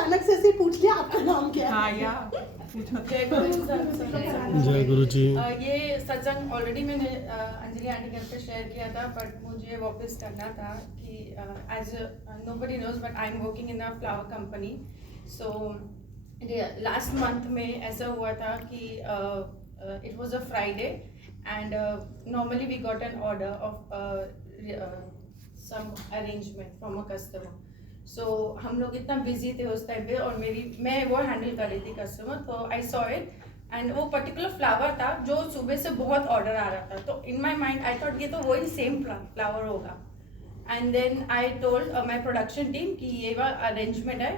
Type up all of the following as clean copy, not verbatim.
अचानक से ऐसे पूछ लिया आपका नाम क्या है? हाँ या जय गुरु जी। ये सत्संग ऑलरेडी मैंने अंजलि आंटी घर पे शेयर किया था, बट मुझे वापस करना था कि as nobody knows but I am working in a flower company. So last month में ऐसा हुआ था कि it was a Friday and normally we got an order of some arrangement from a customer. So हम लोग इतना busy थे उस टाइम पे और मैं वो हैंडल कर रही थी कस्टमर. तो आई सॉ इट एंड वो पर्टिकुलर फ्लावर था जो सुबह से बहुत ऑर्डर आ रहा था. तो इन माई माइंड आई थॉट ये तो वही सेम फ्लावर होगा. And then I told my production team कि ये वाला अरेंजमेंट है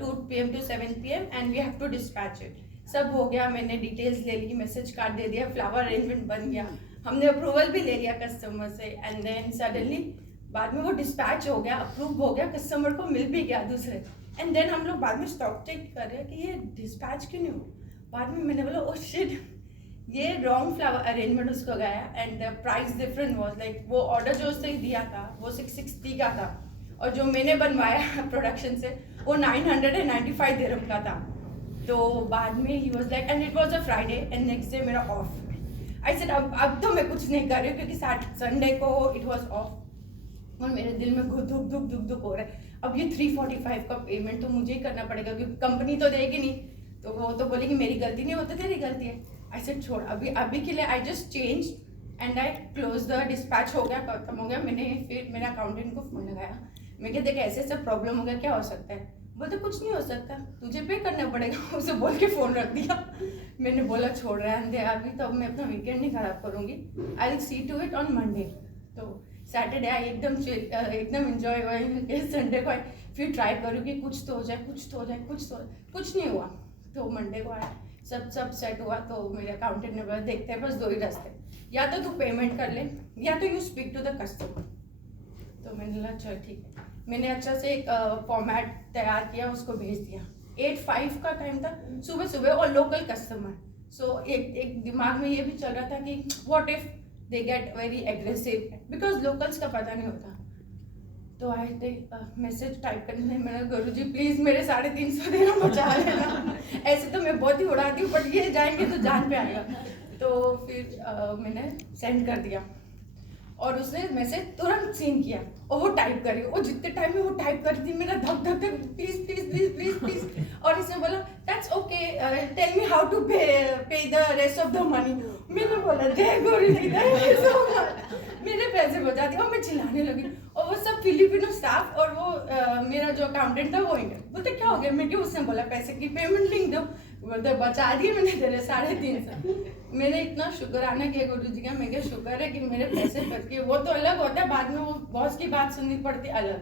2 PM to 7 PM and we have to dispatch it. सब हो गया, मैंने डिटेल्स ले ली, मैसेज कार्ड दे दिया, फ्लावर अरेंजमेंट बन गया, हमने अप्रूवल भी ले लिया कस्टमर से. एंड देन सडनली बाद में वो डिस्पैच हो गया, अप्रूव हो गया, कस्टमर को मिल भी गया दूसरे. एंड देन हम लोग बाद में स्टॉक चेक कर रहे हैं कि ये डिस्पैच क्यों नहीं हुआ. बाद में मैंने बोला ओ शिट, ये रॉन्ग फ्लावर अरेंजमेंट उसको गया. And the price different was like वो ऑर्डर जो उसने दिया था वो 660 का था और जो मैंने बनवाया प्रोडक्शन से वो 995 दिरहम का था. तो बाद में he was like and it was a Friday and next day मेरा ऑफ. आई सेड अब तो मैं कुछ नहीं कर रही हूँ क्योंकि संडे को इट वाज ऑफ और मेरे दिल में दुख हो रहा है. अब ये 345 का पेमेंट तो मुझे ही करना पड़ेगा क्योंकि कंपनी तो देगी नहीं. तो वो तो बोलेगी मेरी गलती नहीं, होता तेरी गलती है. आई सेड छोड़ अभी के लिए I just change and I close the dispatch. हो गया, खत्म हो गया. मैंने फिर मेरा अकाउंटेंट को फोन लगाया, मैं क्या देख ऐसे सब प्रॉब्लम हो गया, क्या हो सकता है. बोलते कुछ नहीं हो सकता, तुझे पे करना पड़ेगा. उसे बोल के फ़ोन रख दिया. मैंने बोला छोड़ रहा है अभी, तो मैं अपना वीकेंड नहीं खराब करूँगी. I will see to it on Monday. तो सैटरडे आई एकदम इंजॉय हुआ. संडे को आई फिर ट्राई करूँ कि कुछ तो हो जाए. कुछ नहीं हुआ. तो मंडे को आया, सब सेट हुआ. तो मेरे अकाउंटेंट ने बोला देखते हैं बस 2 ही रास्ते, या तो तू पेमेंट कर ले या तो you speak to the customer. तो मैंने बोला चल ठीक है. मैंने अच्छा से एक फॉर्मेट तैयार किया, उसको भेज दिया. 8:05 का टाइम था सुबह और लोकल कस्टमर. सो एक दिमाग में ये भी चल रहा था कि what if they get very aggressive because locals का पता नहीं होता. तो आई मैसेज टाइप करने मैंने गुरु जी प्लीज़ मेरे 350 देना बचा लेना. ऐसे तो मैं बहुत ही उड़ाती हूँ बट ये जाएंगे तो जान पे आएगा. तो फिर मैंने सेंड कर दिया और उसने मैसेज तुरंत सीन किया और वो टाइप करी. और जितने टाइम में वो टाइप करी थी मेरा धक प्लीज. और इसने बोला that's okay tell me how to pay the rest of the money. मैंने बोला Jai Guru ji thank you so much. मेरे पैसे बचा दिए और मैं चिल्लाने लगी. और वो सब फिलिपिनो स्टाफ और वो मेरा जो अकाउंटेंट था वो इंडियन. बोलते क्या हो गया. मैं क्यों, उसने बोला पैसे की पेमेंट लिंक दो. बोलते बचा दिए मैंने तेरे 350. मैंने इतना शुक्राना किया गुरु जी का. मैं क्या शुक्र है कि मेरे पैसे बच गए. वो तो अलग होता है, बाद में वो बॉस की बात सुननी पड़ती अलग.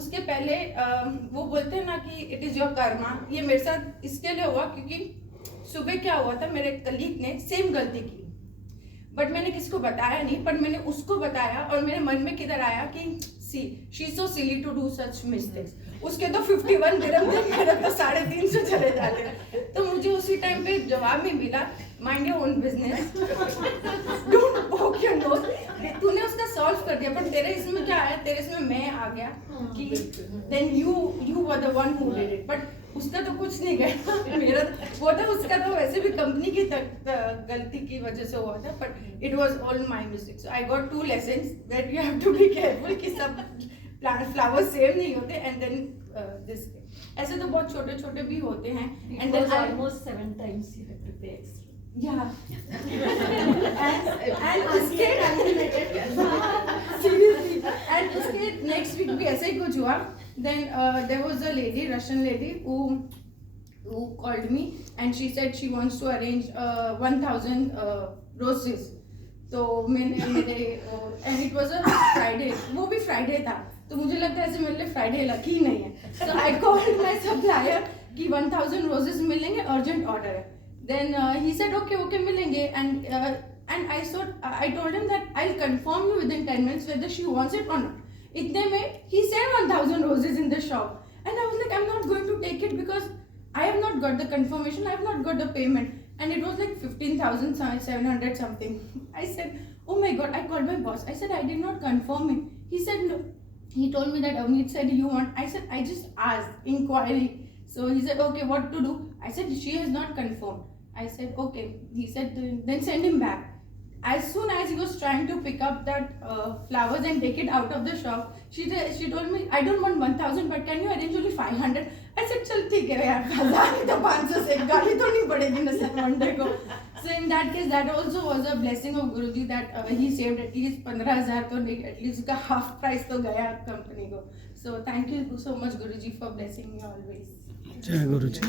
उसके पहले वो बोलते हैं ना कि इट इज़ योर कर्मा. ये मेरे साथ इसके लिए हुआ क्योंकि सुबह क्या हुआ था, मेरे कलीग ने सेम गलती की बट मैंने किसी को बताया नहीं. पर मैंने उसको बताया और मेरे मन में किधर आया कि she is so silly to do such mistakes. उसके तो 51 दिरहम थे, मेरे तो 350 चले जाते. तो मुझे उसी टाइम पे जवाब में मिला mind your own business, don't पोक योर नोज. तूने उसका सॉल्व कर दिया बट तेरे इसमें क्या आया, तेरे इसमें मैं आ गया कि then you were the one who did it. But उसका तो कुछ नहीं गया. मेरा वो था, उसका तो वैसे भी कंपनी की गलती की वजह से हुआ था but it was all my mistake. So I got 2 lessons that you have to be careful कि सब फ्लावर सेम नहीं होते. एंड देन दिस ऐसे तो बहुत छोटे छोटे भी होते हैं. And then almost 7 times you have to pay extra. Yeah. and उसके seriously and उसके next week भी ऐसे ही कुछ हुआ. Then there was a lady, Russian lady who called me and she said she wants to arrange 1000 roses. तो मैंने मेरे and it was a Friday, वो भी Friday था. तो मुझे लगता है ऐसे मेरे लिए फ्राइडे लकी ही नहीं है. So I called my supplier कि 1000 roses मिलेंगे, urgent order है. Then he said okay मिलेंगे. And I told him that I'll confirm you within 10 minutes whether she wants it or not. इतने में he said 1000 roses in the shop and I was like I'm not going to take it because I have not got the confirmation, I have not got the payment. And it was like 15,700 something. I said oh my god. I called my boss. I said I did not confirm it. He said no. He told me that Avneet said you want. I said I just asked inquiry. So he said, okay, what to do? I said, she has not confirmed. I said, okay. He said, then send him back. As soon as he was trying to pick up that flowers and take it out of the shop, she told me, I don't want 1,000, but can you arrange only 500? I said, चल ठीक है यार, 1000 तो 500 से गाली तो नहीं पड़ेगी ना सर मंडे को. So in that case, that also was a blessing of Guruji that he saved at least 15,000 तो नहीं, at least उसका half price तो गया company को. So thank you so much Guruji for blessing me always. जय गुरु जी.